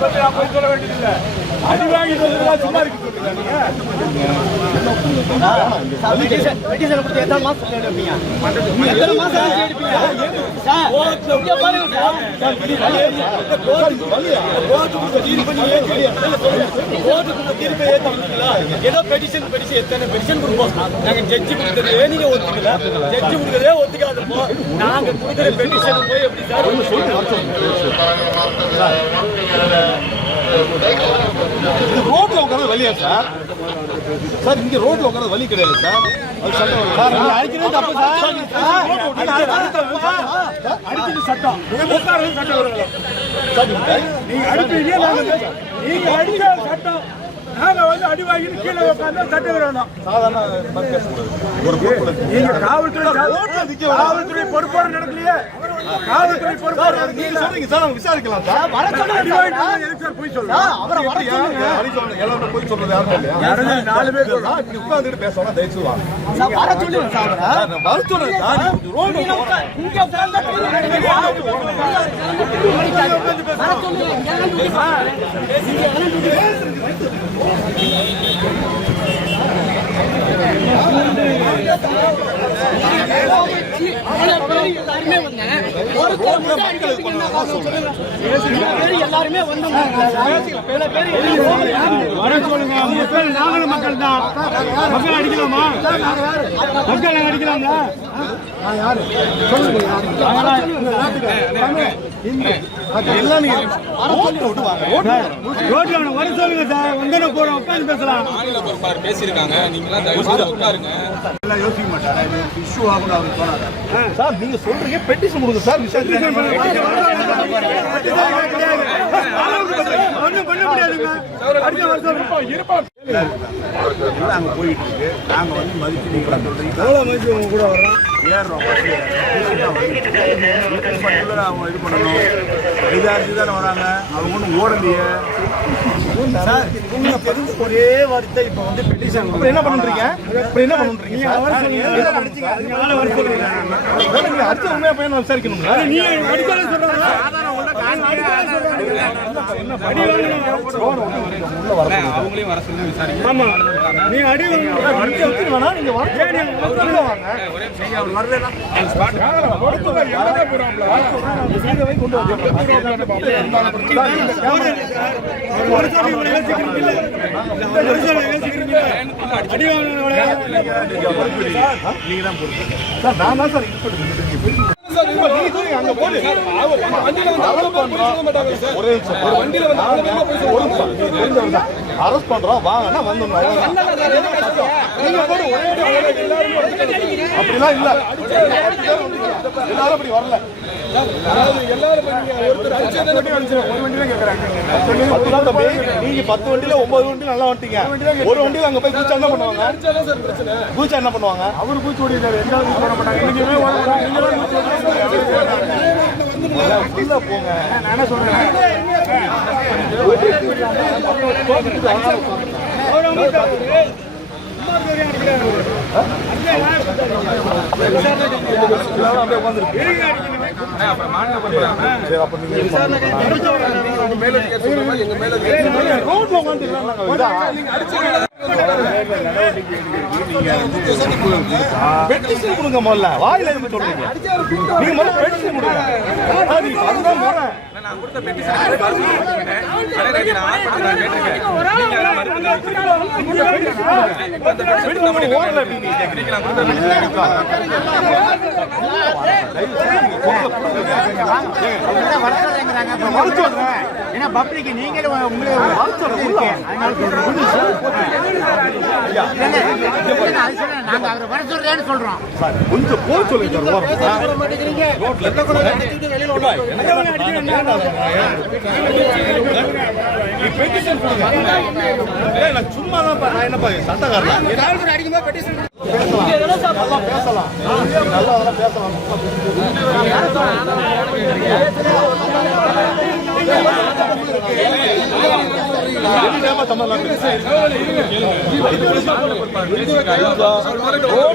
பற்றி நான் போய் சொல்ல வேண்டியதில்லை அடி எத்தனை மாசம் ஆச்சு எடுப்பீங்க சார் ஏதோ பெட்டிஷன் பெட்டிஷன் எத்தனை பெட்டிஷன் கொடுப்போம் நாங்க ஜட்ஜி கொடுக்கறதே நீங்க ஒத்துக்கல ஜட்ஜி கொடுக்கறதே ஒத்துக்காதப்போ நாங்க கொடுக்குற பெட்டிஷன் போய் எப்படி சார் இது உட்கார்றது வழியா சார்? சார் இங்க ரோட்ல உட்கார்றது வழி கிடையாது சார். அது சட்டம். சார் நீங்க அடிக்கிறது தப்பு சார். அடிச்சது சட்டம். உட்கார்றது சட்டம். நீங்க நீங்க அடிப்பீங்க நாங்க நீங்க அடிக்கிற சட்டம். நாங்க வந்து அடி வாங்கிட்டு கீழே உட்கார்ந்தா சட்டம் வரணும் சாதாரண மாதிரி பேசக்கூடாது ஒரு பொறுப்புல நீங்க காவல்துறை காவல்துறை பொறுப்போடு நடக்கலையே காவல்துறை பொறுப்போடு நீங்க நடக்கல சொல்றீங்க சார் நம்ம விசாரிக்கலாம் சார் வர வந்தா எதுக்கு சார் போய் சொல்லலாம் அவரை வர சொல்லுங்க வழி சொல்லுங்க எல்லாரும் போய் சொல்றது யாரும் இல்லையா நாலு பேர். சார், இங்க உட்கார்ந்துட்டு பேசணும் தயவுசெய்து வாங்க சார் வர சொல்லுங்க சார் வர சொல்றேன் சார் உட்கா- இங்க உட்கார்ந்தா வர சொல்லுங்க ¡Vamos, vamos! எல்லாருமே வந்தேன். ஒரு கோடி அடிக்கிறதுக்கு என்ன காரணம் சொல்லுங்க. இவ்வளவு பேர் எல்லாருமே வந்தாங்க இவ்வளவு பேர் எல்லாரும் வர சொல்லுங்க. உங்க பேர் நாங்களும் மக்கள் தான். மக்கள் அடிக்கலாமா? மக்கள் நீங்க வாங்க ரோட்ல அவனை வர சொல்லுங்க சார். வந்தன போறோம்? உட்காந்து பேசலாம். பேசியிருக்காங்க. யோசிக்க இஷ்யூ அவர் சார் நீங்க சொல்றீங்க பெட்டிஷன் கொடுங்க சார் விசாரிச்சு ஒண்ணும் பண்ண முடியாதுங்க அடிக்க வர சொல்லுங்க இருப்பான் நாங்க போயிட்டு இருக்கு நாங்க வந்து மதிச்சு நீங்க சொல்றீங்க எவ்வளவு மதிச்சு உங்க கூட வர்றோம் ஏறுறோம் அவங்க இது பண்ணணும் ஐதாறு தானே வராங்க அவங்க ஒன்றும் ஓடலையே ஒரே வார்த்தை இப்போ வந்து பெட்டிஷன் அப்புறம் என்ன பண்ணுறீங்க அப்புறம் என்ன பண்ணுறீங்க என்ன நீங்க உண்மையா பையன் நீ சொல்றாங்க அவங்களையும் வர சொல்லி விசாரிக்க ஆமா நீ அடி நீங்க வாங்க நீங்க வாங்க? அடி வாங்கணும் நீங்க நீங்க தான் சார் நான் தான் சார் இன்ஸ்பெக்டர் ஒரே ஒரு நிமிஷம் அரெஸ்ட் பண்றோம் வாங்கன்னா வந்தோம் ஒரே அப்படிலாம் இல்ல எல்லாரும் அப்படி வரல நீங்க பத்து வண்டியில ஒன்பது வண்டி நல்லா வந்துட்டீங்க. ஒரு வண்டியில அங்க போய் பூச்சா என்ன பண்ணுவாங்க? பூச்சா என்ன பண்ணுவாங்க? அவர் பூச்சி ஓடிட்டாரு. பூச்சி போட மாட்டாங்க. இன்னைக்குமே ஓட மாட்டாங்க. போங்க. நான் என்ன சொல்றேன்? பெட்டிஷன் கொடுங்க முதல்ல. வாயில இருந்து சொல்றீங்க. நீங்க முதல்ல பெட்டிஷன் கொடுங்க. அதுதான் முறை. ஏன்னா பப்ளிக் நீங்களே உங்களே நாங்க அவரை வர சொல்றேன்னு சொல்றோம் கொஞ்சம் போக சொல்லுங்க சும்மா தான் நான் என்னப்பா சட்டக்காரன் பேசலாம் பேசலாம் நல்லா பேசலாம் தமிழ்நாடு